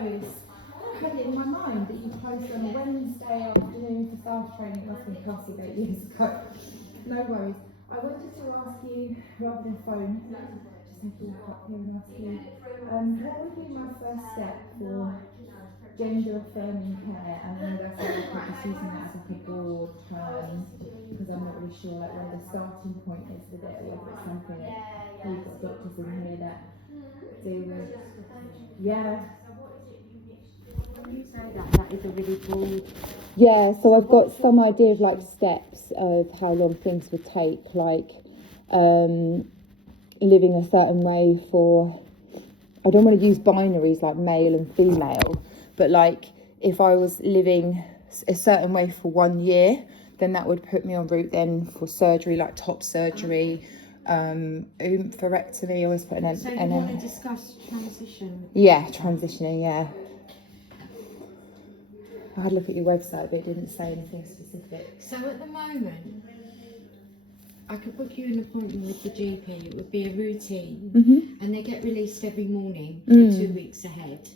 suppose I had it in my mind that you closed on a Wednesday afternoon for staff training. It must have been past 8 years ago. No worries. I wanted to ask you, rather than phone, just have to walk up here and ask you, what would be my first step for gender affirming care? And I know that's like I'm just using that as like a broad term because I'm not really sure like when the starting point is with it, or if it's something that we've got doctors in here that deal with. Yeah. When you say that is a really broad. Yeah, so I've got some idea of like steps of how long things would take, like living a certain way for, I don't want to use binaries like male and female, but like if I was living a certain way for 1 year, then that would put me en route then for surgery, like top surgery, oophorectomy. I always put an. So you want to discuss transition? Yeah, transitioning. Yeah. I had a look at your website, but it didn't say anything specific. So at the moment, I could book you an appointment with the GP. It would be a routine, and they get released every morning for 2 weeks ahead.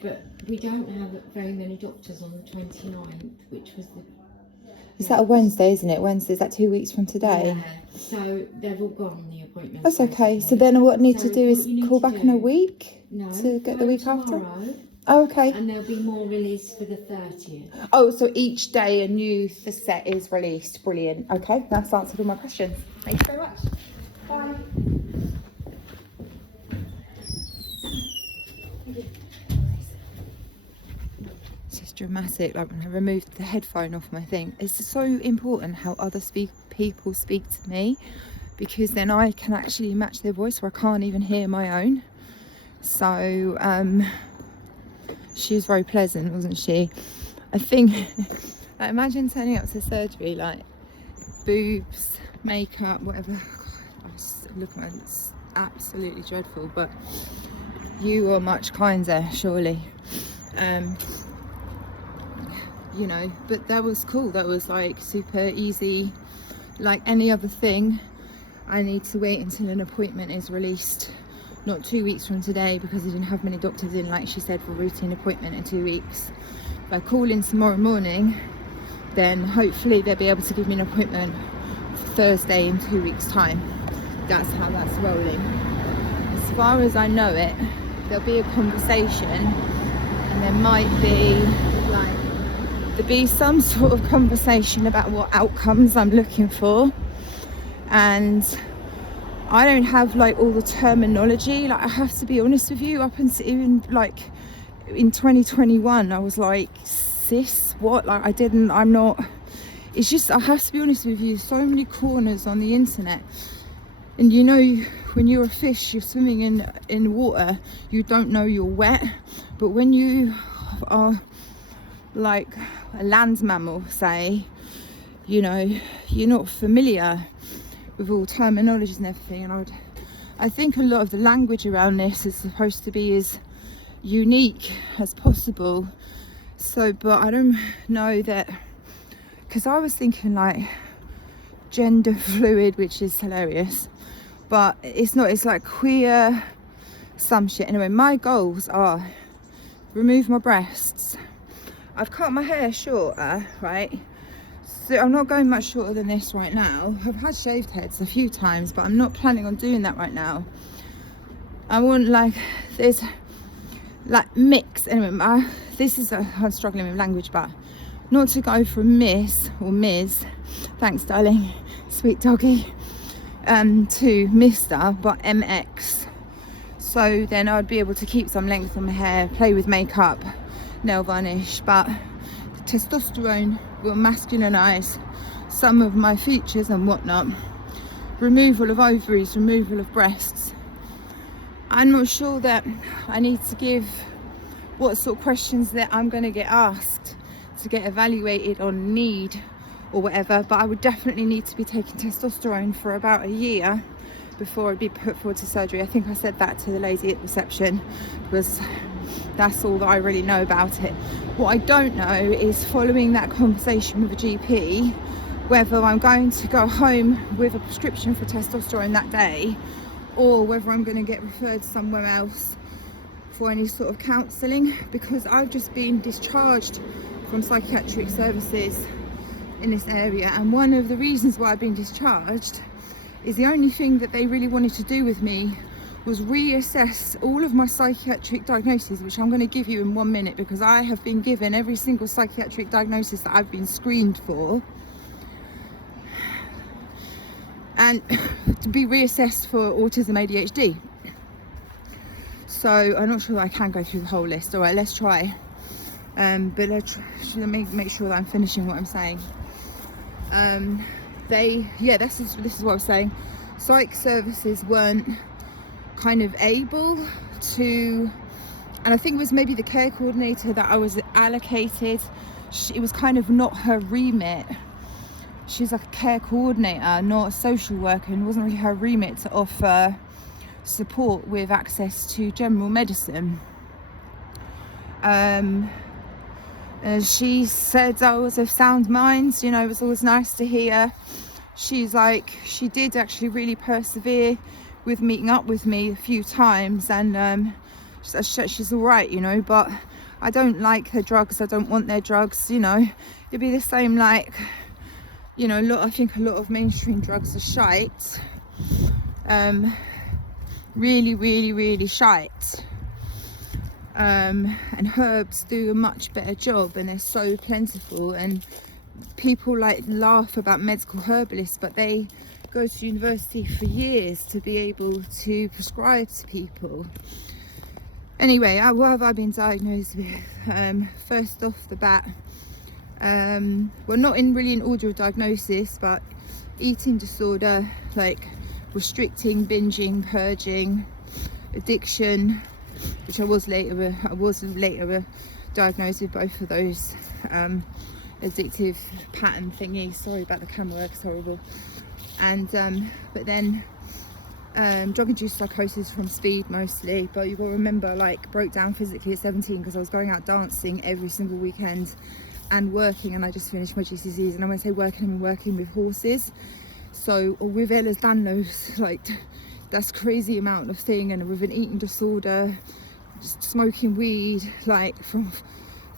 But we don't have very many doctors on the 29th, which was the... Is that a Wednesday, isn't it? Wednesday, is that 2 weeks from today? Yeah, so they've all gone, the appointments. That's okay. So then what I need to do is call back in a week no, to get the week tomorrow, after? Oh, okay. And there'll be more released for the 30th. Oh, so each day a new set is released. Brilliant. Okay, that's answered all my questions. Thank you very much. Bye. It's just dramatic, like when I removed the headphone off my thing. It's so important how other people speak to me, because then I can actually match their voice where I can't even hear my own. So, she was very pleasant, wasn't she? I think, like, imagine turning up to surgery, like, boobs, makeup, whatever. I was looking at it, it's absolutely dreadful, but you are much kinder, surely. You know, but that was cool. That was like super easy. Like any other thing, I need to wait until an appointment is released. Not 2 weeks from today, because I didn't have many doctors in, like she said, for routine appointment in 2 weeks. If I call in tomorrow morning, then hopefully they'll be able to give me an appointment for Thursday in 2 weeks' time. That's how that's rolling. As far as I know it, there'll be a conversation, and there might be some sort of conversation about what outcomes I'm looking for. And I don't have like all the terminology. Like, I have to be honest with you, up until even like in 2021 I was like, sis, what? Like, I'm not, it's just, I have to be honest with you, so many corners on the internet. And you know, when you're a fish, you're swimming in water, you don't know you're wet. But when you are like a land mammal, say, you know, you're not familiar with all terminologies and everything. And I think a lot of the language around this is supposed to be as unique as possible. So, but I don't know that, because I was thinking like gender fluid, which is hilarious, but it's not. It's like queer some shit. Anyway, my goals are remove my breasts. I've cut my hair shorter, right? So I'm not going much shorter than this right now. I've had shaved heads a few times, but I'm not planning on doing that right now. I want like, there's like mix. Anyway, I'm struggling with language, but not to go from Miss or Ms, thanks darling, sweet doggy, to Mr, but MX. So then I'd be able to keep some length on my hair, play with makeup, nail varnish, but testosterone will masculinize some of my features and whatnot. Removal of ovaries, removal of breasts. I'm not sure that I need to give what sort of questions that I'm going to get asked to get evaluated on need or whatever, but I would definitely need to be taking testosterone for about a year before I'd be put forward to surgery. I think I said that to the lady at reception, because that's all that I really know about it. What I don't know is, following that conversation with a GP, whether I'm going to go home with a prescription for testosterone that day, or whether I'm going to get referred somewhere else for any sort of counselling, because I've just been discharged from psychiatric services in this area, and one of the reasons why I've been discharged is the only thing that they really wanted to do with me was reassess all of my psychiatric diagnoses, which I'm going to give you in 1 minute, because I have been given every single psychiatric diagnosis that I've been screened for, and to be reassessed for autism, ADHD. So I'm not sure that I can go through the whole list. All right, let's try. But let me make sure that I'm finishing what I'm saying. This is what I was saying. Psych services weren't kind of able to, and I think it was maybe the care coordinator that I was allocated, it was kind of not her remit. She's like a care coordinator, not a social worker, and it wasn't really her remit to offer support with access to general medicine. She said I was of sound mind, you know, it was always nice to hear. She's like, she did actually really persevere with meeting up with me a few times, and she's all right, you know, but I don't like her drugs, I don't want their drugs, you know. It'd be the same, like, you know, I think a lot of mainstream drugs are shite, really, really, really shite. And herbs do a much better job, and they're so plentiful, and people like laugh about medical herbalists, but they go to university for years to be able to prescribe to people. Anyway, what have I been diagnosed with? First off the bat, well, not in really an order of diagnosis, but eating disorder, like restricting, binging, purging, addiction, which I was later diagnosed with both of those, addictive pattern thingy. Sorry about the camera work, it's horrible. And but then drug-induced psychosis from speed mostly, but you got to remember, I like broke down physically at 17 because I was going out dancing every single weekend and working, and I just finished my GCSEs, and when I say working, I'm working with horses. So, or with Ehlers-Danlos, like that's crazy amount of thing, and with an eating disorder, just smoking weed, like from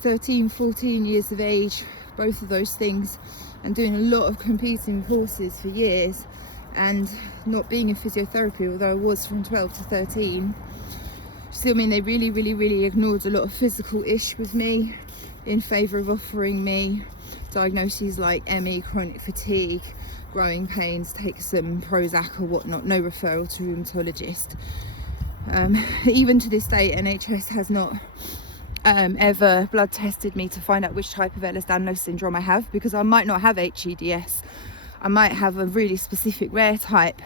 13, 14 years of age, both of those things, and doing a lot of competing with horses for years, and not being in physiotherapy, although I was from 12 to 13. Still, I mean, they really, really, really ignored a lot of physical ish with me in favour of offering me diagnoses like ME, chronic fatigue, growing pains, take some Prozac or whatnot, no referral to rheumatologist. Even to this day, NHS has not ever blood tested me to find out which type of Ehlers-Danlos syndrome I have, because I might not have HEDS, I might have a really specific rare type.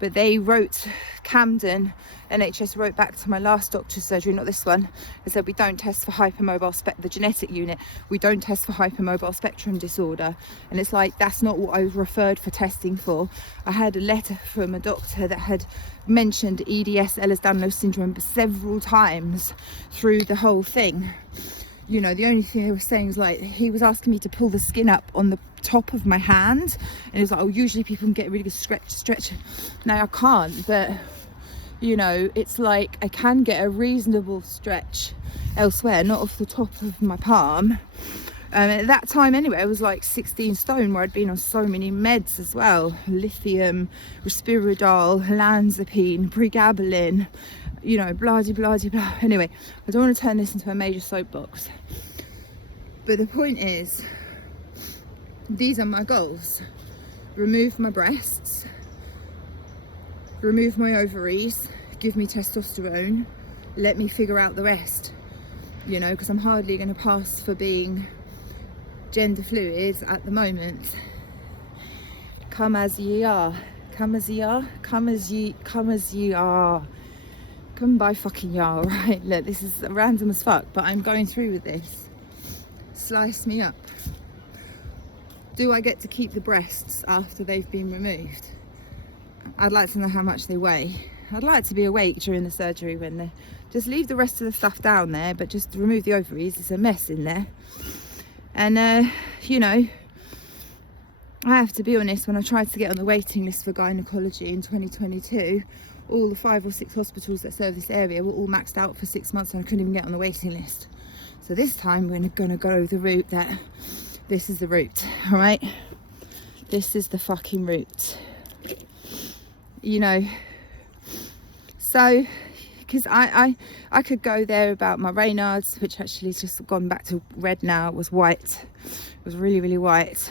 But they wrote, Camden, NHS wrote back to my last doctor's surgery, not this one, and said we don't test for hypermobile the genetic unit, we don't test for hypermobile spectrum disorder. And it's like, that's not what I was referred for testing for. I had a letter from a doctor that had mentioned EDS, Ehlers-Danlos syndrome, several times through the whole thing. You know, the only thing they were saying was like, he was asking me to pull the skin up on the top of my hand, and he was like, oh, usually people can get a really good stretch. Now I can't, but you know, it's like I can get a reasonable stretch elsewhere, not off the top of my palm. At that time anyway, I was like 16 stone, where I'd been on so many meds as well, lithium, risperidol, olanzapine, pregabalin, you know, blah blah blah. Anyway, I don't want to turn this into a major soapbox, but the point is, these are my goals: remove my breasts, remove my ovaries, give me testosterone, let me figure out the rest, you know, because I'm hardly going to pass for being gender fluid at the moment. Come as ye are, come as ye are, come as ye are. Come by fucking y'all, right? Look, this is random as fuck, but I'm going through with this. Slice me up. Do I get to keep the breasts after they've been removed? I'd like to know how much they weigh. I'd like to be awake during the surgery when they just leave the rest of the stuff down there, but just remove the ovaries. It's a mess in there. And you know, I have to be honest, when I tried to get on the waiting list for gynecology in 2022, all the 5 or 6 hospitals that serve this area were all maxed out for 6 months and I couldn't even get on the waiting list. So this time we're gonna go the route that, this is the route, all right? This is the fucking route, you know. So, because I could go there about my Raynaud's, which actually has just gone back to red now. It was white, it was really, really white.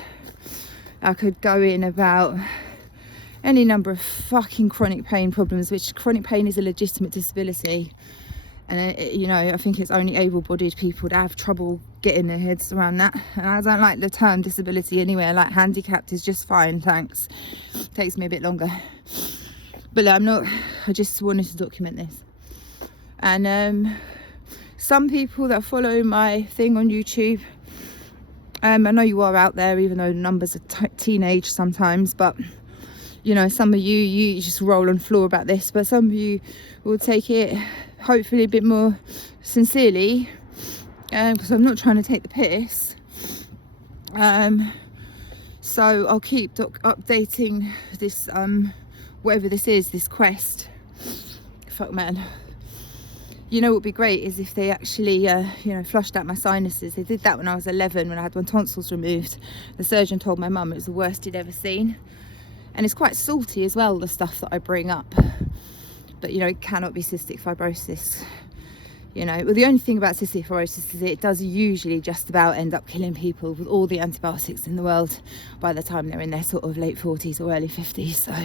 I could go in about any number of fucking chronic pain problems, which chronic pain is a legitimate disability. And you know, I think it's only able-bodied people that have trouble getting their heads around that. And I don't like the term disability anyway. I like handicapped is just fine, thanks. Takes me a bit longer. But I'm not, I just wanted to document this. And some people that follow my thing on YouTube, I know you are out there, even though the numbers are teenage sometimes, but you know, some of you just roll on the floor about this, but some of you will take it hopefully a bit more sincerely, because I'm not trying to take the piss. So I'll keep updating this, whatever this is, this quest. Fuck man. You know what would be great is if they actually, you know, flushed out my sinuses. They did that when I was 11, when I had my tonsils removed. The surgeon told my mum it was the worst he'd ever seen. And it's quite salty as well, the stuff that I bring up. But, you know, it cannot be cystic fibrosis. You know, well, the only thing about cystic fibrosis is it does usually just about end up killing people with all the antibiotics in the world by the time they're in their sort of late 40s or early 50s. So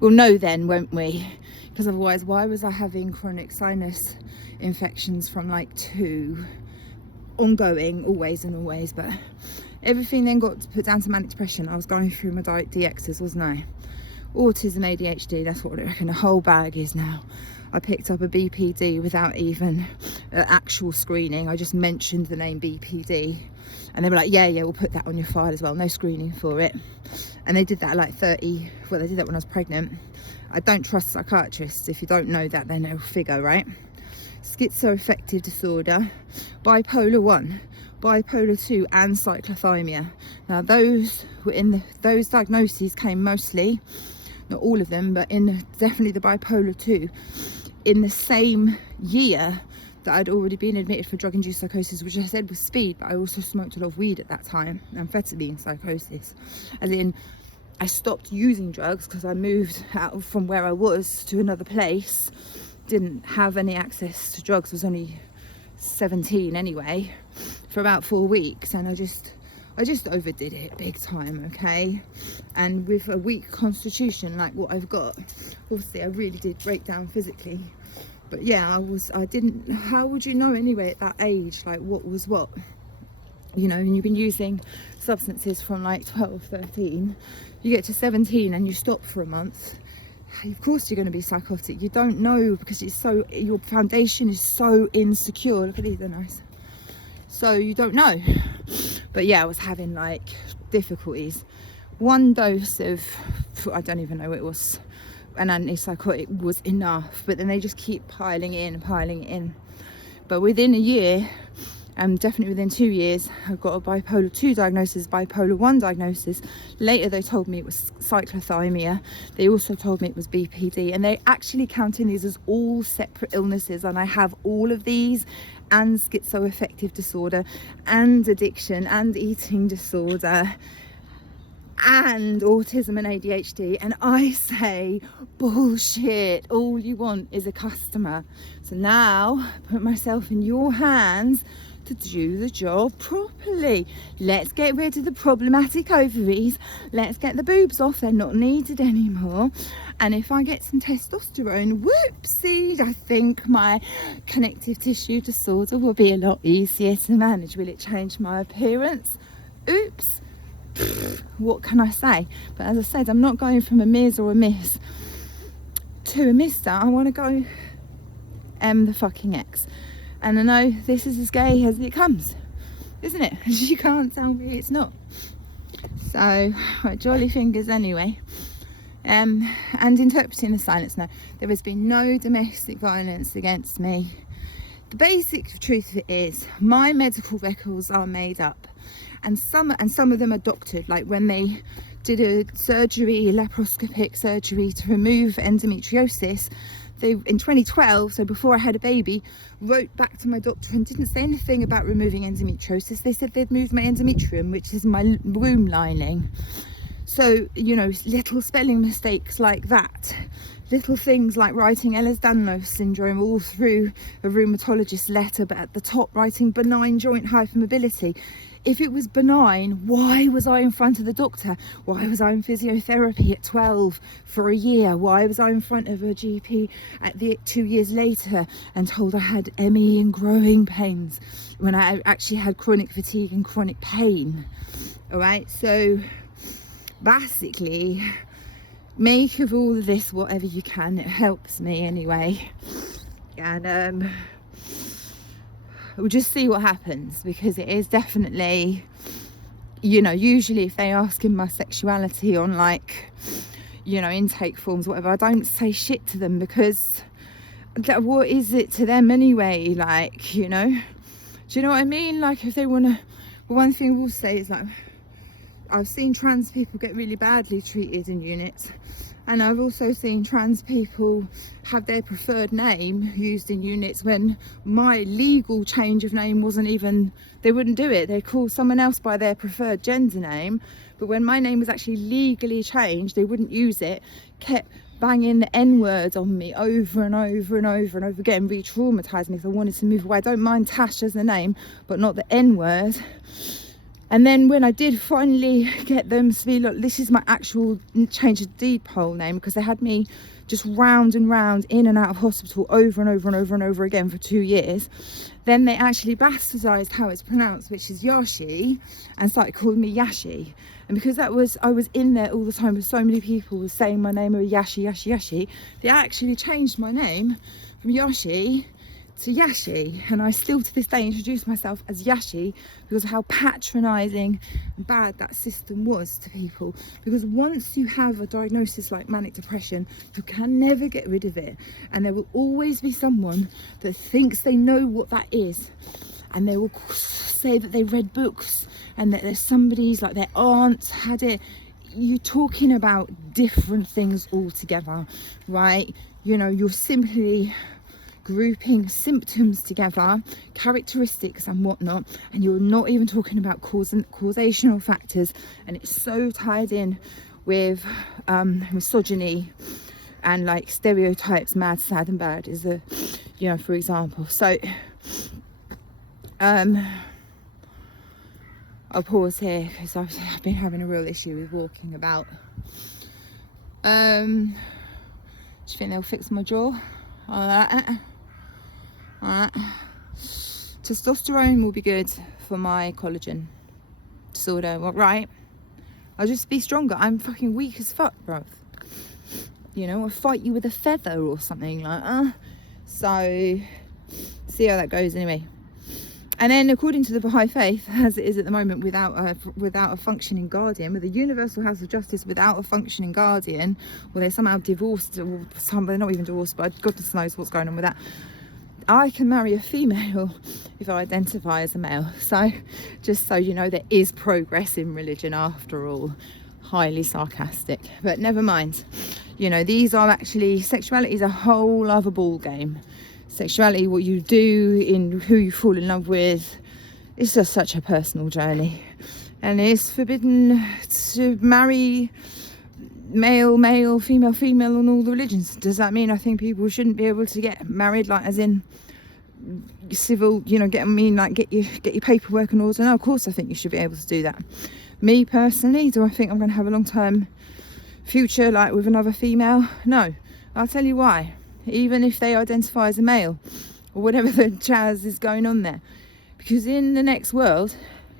we'll know then, won't we? Because otherwise, why was I having chronic sinus infections from like 2, ongoing, always and always? But everything then got put down to manic depression. I was going through my DXs, wasn't I? Autism, ADHD, that's what I reckon the whole bag is now. I picked up a BPD without even actual screening. I just mentioned the name BPD and they were like, yeah, we'll put that on your file as well. No screening for it. And they did that at like 30, well, they did that when I was pregnant. I don't trust psychiatrists. If you don't know that, then they'll figure, right? Schizoaffective disorder, bipolar 1, bipolar 2 and cyclothymia. Now those were those diagnoses came mostly, not all of them, but in definitely the bipolar 2, in the same year that I'd already been admitted for drug-induced psychosis, which I said was speed, but I also smoked a lot of weed at that time, amphetamine psychosis. As in, I stopped using drugs because I moved out from where I was to another place, didn't have any access to drugs, was only 17 anyway, for about 4 weeks, and I just overdid it big time, okay? And with a weak constitution like what I've got, obviously I really did break down physically. But yeah, I didn't, how would you know anyway at that age, like what was what? You know, and you've been using substances from like 12, 13, you get to 17 and you stop for a month. Of course you're going to be psychotic. You don't know because it's so, your foundation is so insecure. Look at these, they're nice. So you don't know. But yeah, I was having like difficulties. 1 dose of, I don't even know what it was, an antipsychotic was enough, but then they just keep piling in. But within a year, definitely within 2 years, I got a bipolar 2 diagnosis, bipolar 1 diagnosis. Later they told me it was cyclothymia. They also told me it was BPD, and they actually counting these as all separate illnesses, and I have all of these, and schizoaffective disorder, and addiction, and eating disorder, and autism and ADHD. And I say, bullshit, all you want is a customer. So now put myself in your hands to do the job properly. Let's get rid of the problematic ovaries, let's get the boobs off, they're not needed anymore. And if I get some testosterone, whoopsie, I think my connective tissue disorder will be a lot easier to manage. Will it change my appearance? Oops. What can I say? But as I said, I'm not going from a Ms or a Miss to a Mister. I want to go the fucking X. And I know this is as gay as it comes, isn't it? You can't tell me it's not. So, right, jolly fingers anyway. And interpreting the silence. No, there has been no domestic violence against me. The basic truth of it is, my medical records are made up. And some of them are doctored. Like when they did a surgery, laparoscopic surgery to remove endometriosis, they in 2012, so before I had a baby, wrote back to my doctor and didn't say anything about removing endometriosis. They said they'd moved my endometrium, which is my womb lining. So, you know, little spelling mistakes like that, little things like writing Ehlers-Danlos syndrome all through a rheumatologist's letter, but at the top writing benign joint hypermobility. If it was benign, why was I in front of the doctor? Why was I in physiotherapy at 12 for a year? Why was I in front of a GP at 2 years later and told I had ME and growing pains when I actually had chronic fatigue and chronic pain? All right, so basically, make of all of this whatever you can. It helps me anyway, and we'll just see what happens, because it is definitely, you know, usually if they ask in my sexuality on, like, you know, intake forms, whatever, I don't say shit to them, because what is it to them anyway? Like, you know, do you know what I mean? Like, if they want to, one thing I will say is, like, I've seen trans people get really badly treated in units, and I've also seen trans people have their preferred name used in units when my legal change of name wasn't even, they wouldn't do it. They'd call someone else by their preferred gender name, but when my name was actually legally changed, they wouldn't use it, kept banging the N-word on me over and over and over and over again, re-traumatising me because I wanted to move away. I don't mind Tash as a name, but not the N-word. And then when I did finally get them to be, look, this is my actual change of deed poll name, because they had me just round and round in and out of hospital over and over and over and over again for 2 years, then they actually bastardized how it's pronounced, which is Yashi, and started calling me Yashi. And because I was in there all the time with so many people was saying my name, Yashi, Yashi, Yashi, they actually changed my name from Yashi to Yashi, and I still to this day introduce myself as Yashi because of how patronising and bad that system was to people. Because once you have a diagnosis like manic depression, you can never get rid of it, and there will always be someone that thinks they know what that is, and they will say that they read books and that there's somebody's, like their aunt had it. You're talking about different things altogether, right? You know, you're simply grouping symptoms together, characteristics and whatnot, and you're not even talking about causational factors, and it's so tied in with misogyny and like stereotypes, mad, sad and bad is a, you know, for example. So I'll pause here because I've been having a real issue with walking about. Do you think they'll fix my jaw? Alright. Testosterone will be good for my collagen disorder, right? I'll just be stronger. I'm fucking weak as fuck, bro. You know, I'll fight you with a feather or something like that. So, see how that goes anyway. And then, according to the Baha'i faith, as it is at the moment, without a functioning guardian, with a universal house of justice without a functioning guardian, or they're somehow divorced, or they're not even divorced, but goodness knows what's going on with that, I can marry a female if I identify as a male. So, just so you know, there is progress in religion after all. Highly sarcastic, but never mind. You know, these are actually, sexuality is a whole other ball game. Sexuality, what you do, in who you fall in love with, it's just such a personal journey, and it's forbidden to marry male, female, on all the religions. Does that mean I think people shouldn't be able to get married, like as in civil, you know, get your paperwork in order? No, of course I think you should be able to do that. Me personally, do I think I'm going to have a long-term future like with another female? No. I'll tell you why. Even if they identify as a male or whatever the jazz is going on there, because in the next world,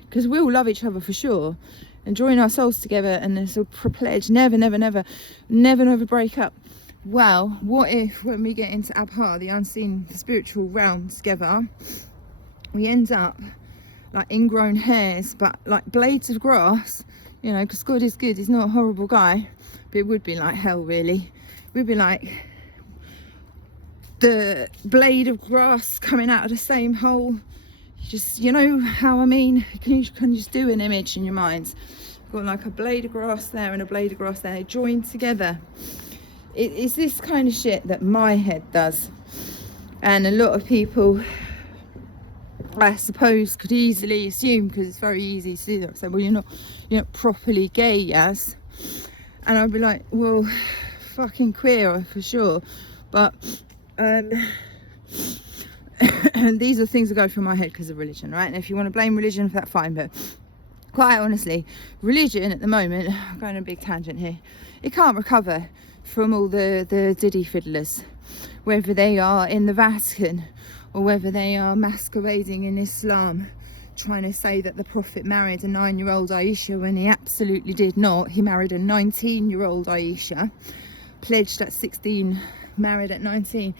because we all love each other for sure and join our souls together and this will pledge never break up. Well, what if when we get into Abha, the unseen spiritual realm together, we end up like ingrown hairs, but like blades of grass, you know, because God is good, he's not a horrible guy, but it would be like hell really. We'd be like the blade of grass coming out of the same hole. Just, you know how I mean, can you just do an image in your mind got like a blade of grass there and a blade of grass there, joined together. It's this kind of shit that my head does, and a lot of people, I suppose, could easily assume, because it's very easy to do that, say, well, you're not properly gay, yes. And I'd be like, well, fucking queer for sure, but and these are things that go through my head because of religion, right? And if you want to blame religion for that, fine, but quite honestly, religion at the moment, I'm going on a big tangent here, it can't recover from all the diddy fiddlers, whether they are in the Vatican or whether they are masquerading in Islam, trying to say that the Prophet married a 9-year-old Aisha when he absolutely did not. He married a 19-year-old Aisha, pledged at 16, married at 19.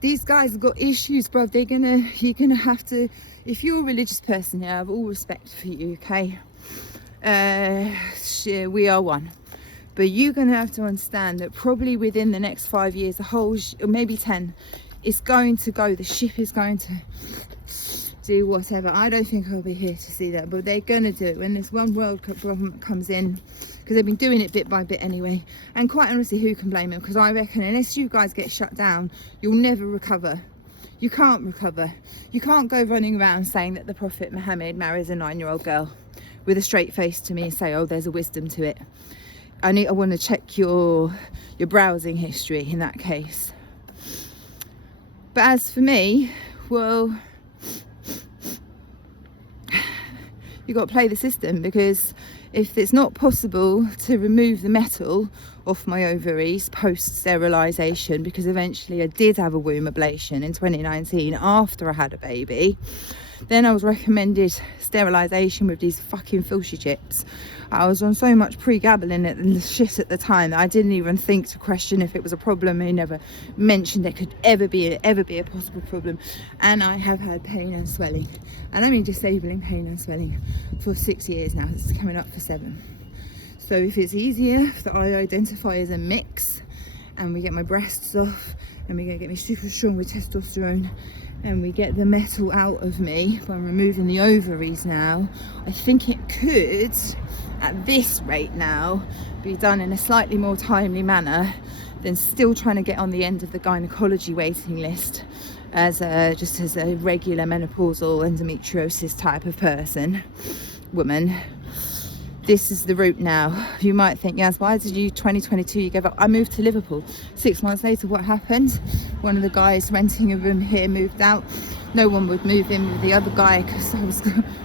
These guys have got issues, bruv. You're gonna have to, if you're a religious person here, I have all respect for you, okay? We are one. But you're gonna have to understand that probably within the next 5 years, the whole, or maybe 10, it's going to go. The ship is going to do whatever. I don't think I'll be here to see that, but they're gonna do it when this one World Cup government comes in, because they've been doing it bit by bit anyway. And quite honestly, who can blame them? Because I reckon unless you guys get shut down, you'll never recover. You can't recover. You can't go running around saying that the Prophet Muhammad marries a 9-year-old girl with a straight face to me and say, oh, there's a wisdom to it. I want to check your browsing history in that case. But as for me, well, you got to play the system, because if it's not possible to remove the metal off my ovaries post sterilisation, because eventually I did have a womb ablation in 2019 after I had a baby, then I was recommended sterilisation with these fucking filthy chips. I was on so much pregabalin and shit at the time that I didn't even think to question if it was a problem. He never mentioned it could ever be a possible problem. And I have had pain and swelling, and I mean disabling pain and swelling, for 6 years now. It's coming up for 7. So if it's easier that I identify as a mix, and we get my breasts off, and we're gonna get me super strong with testosterone, and we get the metal out of me by removing the ovaries now, I think it could, at this rate now, be done in a slightly more timely manner than still trying to get on the end of the gynecology waiting list as just as a regular menopausal endometriosis type of woman. This is the route now. You might think, yes, why did you 2022 you gave up? I moved to Liverpool. 6 months later, what happened? One of the guys renting a room here moved out. No one would move in with the other guy, because I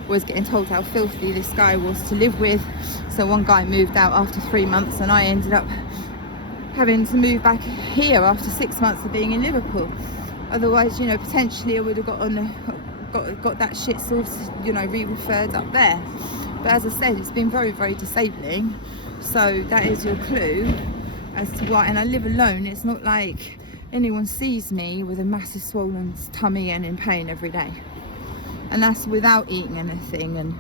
was getting told how filthy this guy was to live with. So one guy moved out after 3 months, and I ended up having to move back here after 6 months of being in Liverpool. Otherwise, potentially I would have got that shit sorted, re-referred up there. But as I said, it's been very, very disabling. So that is your clue as to why. And I live alone. It's not like anyone sees me with a massive swollen tummy and in pain every day. And that's without eating anything. And,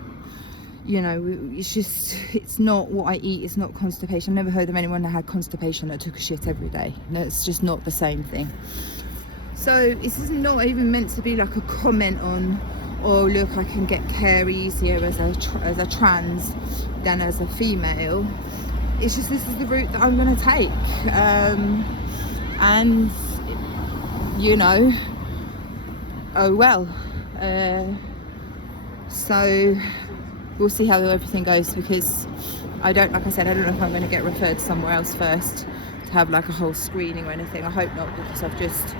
it's not what I eat. It's not constipation. I've never heard of anyone that had constipation that took a shit every day. It's just not the same thing. So this is not even meant to be like a comment on, oh look, I can get care easier as a trans than as a female. It's just, this is the route that I'm going to take, and oh well. So we'll see how everything goes, because I don't know if I'm going to get referred somewhere else first to have like a whole screening or anything. I hope not, because I've just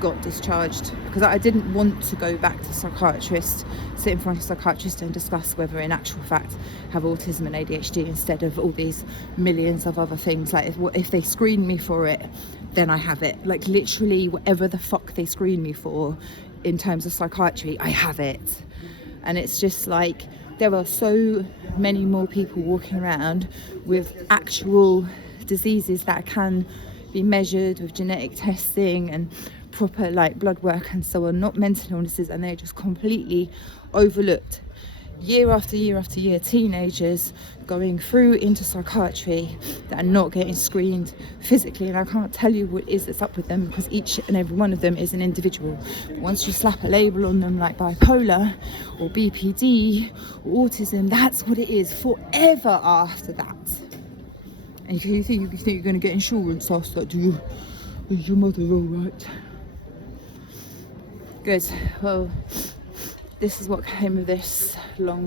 got discharged, because I didn't want to go back to psychiatrist, sit in front of a psychiatrist and discuss whether in actual fact have autism and ADHD instead of all these millions of other things. Like if they screen me for it, then I have it. Like literally whatever the fuck they screen me for in terms of psychiatry, I have it. And it's just like, there are so many more people walking around with actual diseases that can be measured with genetic testing and proper like blood work and so on, not mental illnesses, and they're just completely overlooked. year after year after year, teenagers going through into psychiatry that are not getting screened physically, and I can't tell you what it is that's up with them, because each and every one of them is an individual. Once you slap a label on them like bipolar or BPD or autism, that's what it is forever after that. And you think you're going to get insurance after that, do you? Is your mother all right? Good. Well, this is what came of this long